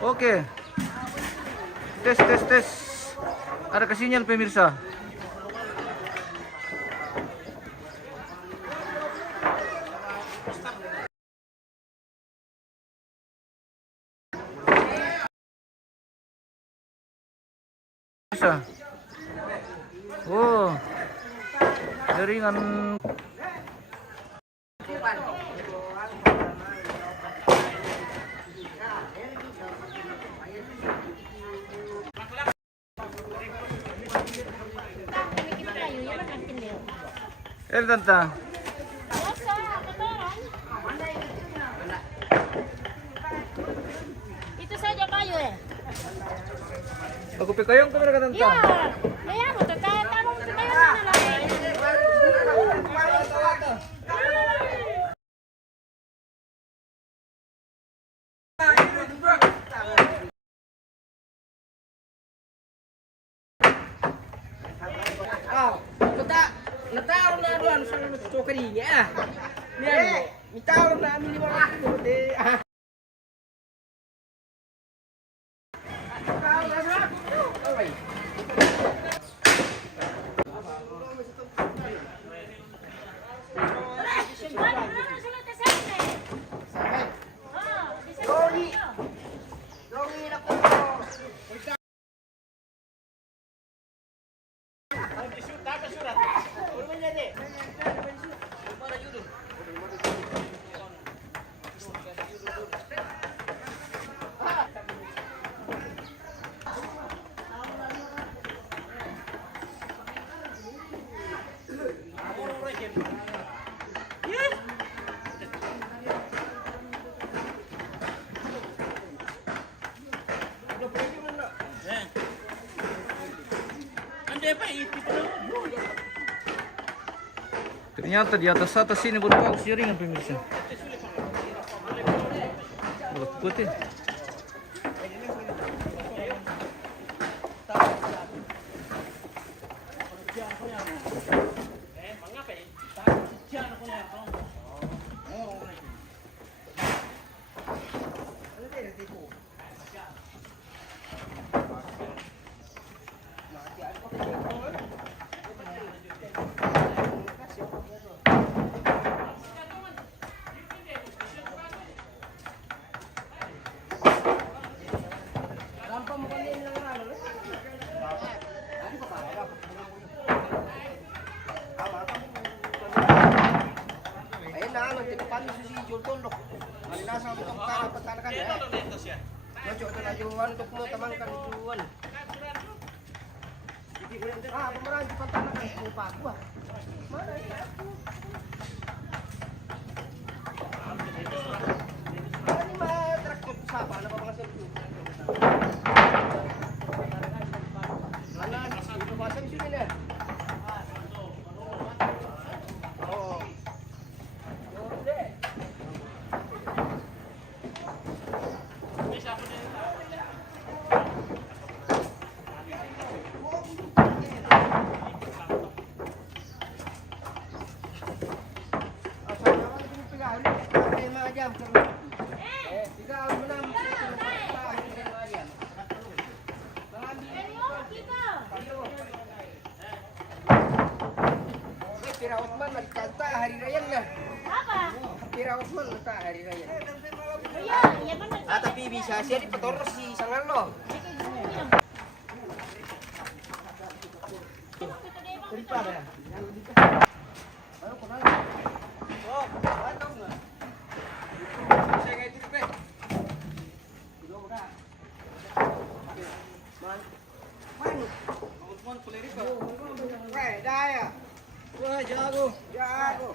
Oke. Tes tes tes. Ada kesinyal pemirsa. Bisa. Oh. Jaringan. Tanta. Itu saja kayu ya? Aku pikayong kamera ka tanta. Iya, kaya mo to kaya tanong sa kayo na lang. Nataw na doon sa chokerinya. Yan, mitaw na amin lima rato de. Ternyata di atas sini berbagus jaringan pemirsa. Ikutin. Pemeran di pantanakan lupa gua. Mana ini aku? Ini mah traktor siapa? Ada apa ngasih itu? Mana itu pasang sini deh. Oh. Pira Osman kata hari raya lah. Apa? Pira Osman kata hari raya. Iya, iya benar. Tapi bisa sih di petoros si sangan lo. Daripada. Ayo kenal. Oh, bandung enggak? Saya kayak itu, Pe. Dua udah. Man. Man kulirik kok. Weh, dah ya. Wah, jago. Jago.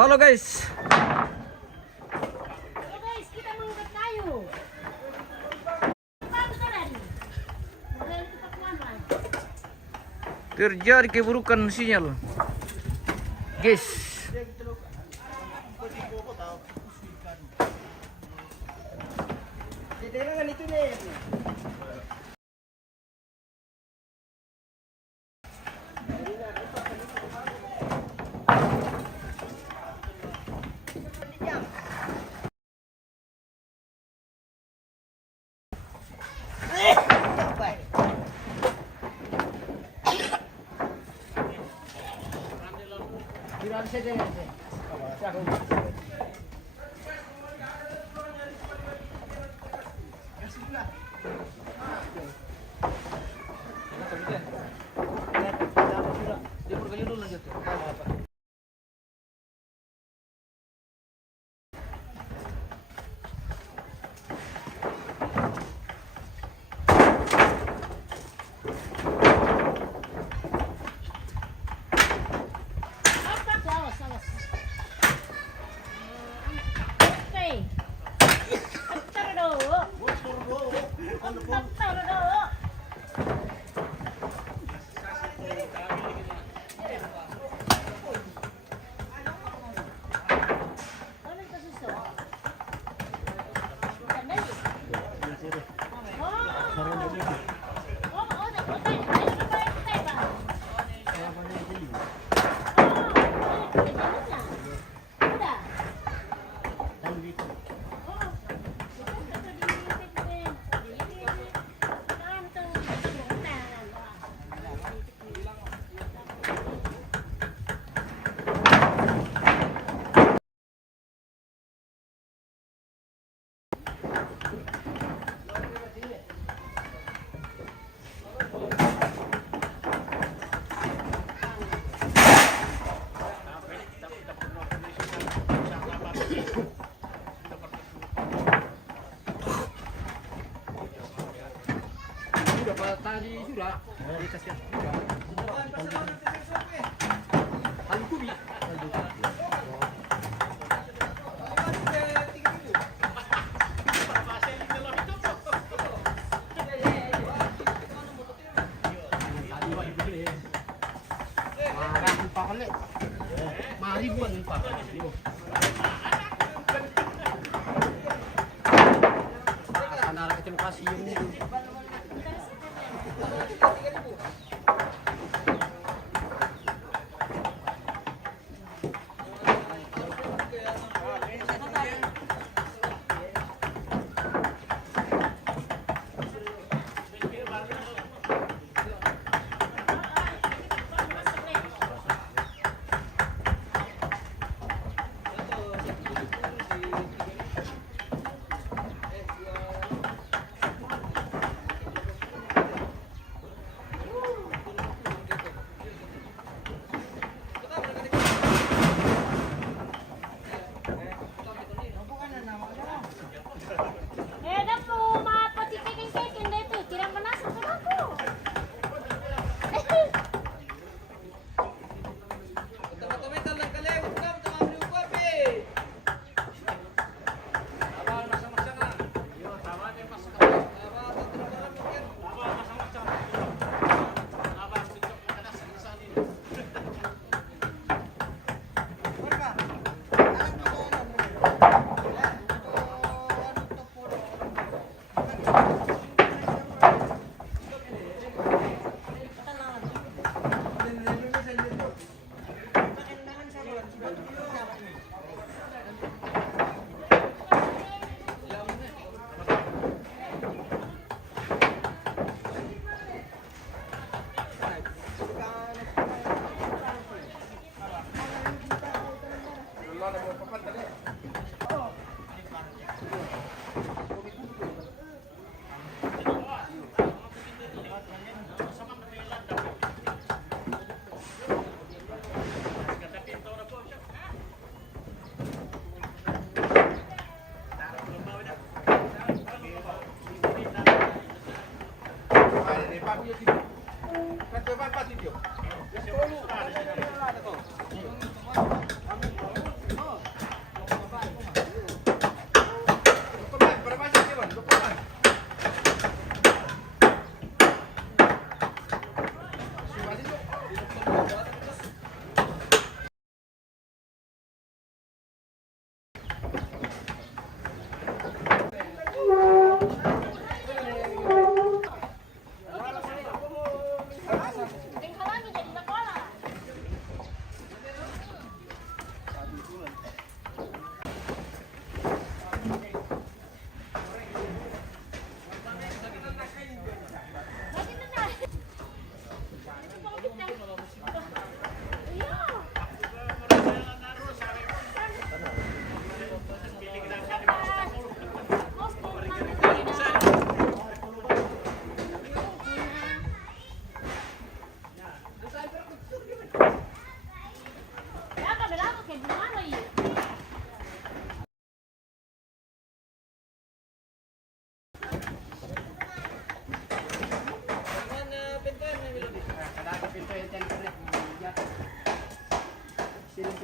Halo guys. So guys, kita mangkat kayu. Bagus tadi. Model kita pelan-pelan. Terjadi keburukan sinyal. Guys. Itu nih. Maribuan pa. Kanara kita lokasi yung Eh, dah po, mapatikikin-kikin na ito. Tirang ka na sa ako.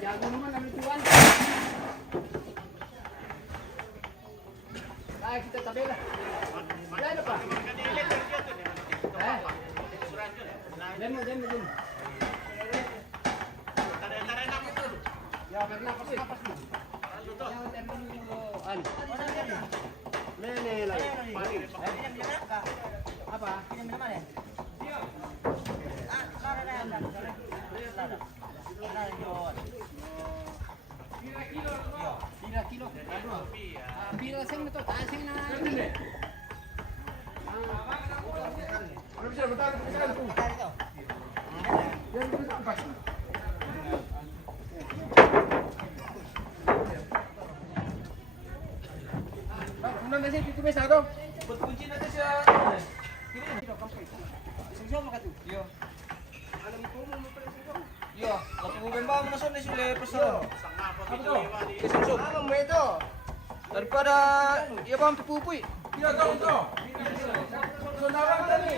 Jago naman namin tuwan. Ay, kita tabela. Wala na pa. Demo. Taray na ko to. Ya, pernah pas. Yang terminal ano? Nene lang. Apa? Ini naman eh. Kilo. Pira sing na to, tasing na. Ano bisa betul? Unang kasi pito may sado. Kunci natin siya. Singso makatu. Yo. Alam ko mo pala singso. Yo, lapugan ba mo na son sila pasal. Apa to? Singso. Ano mo ito? Daripada iya bang pupuy. Iya kau to. So nawang tani.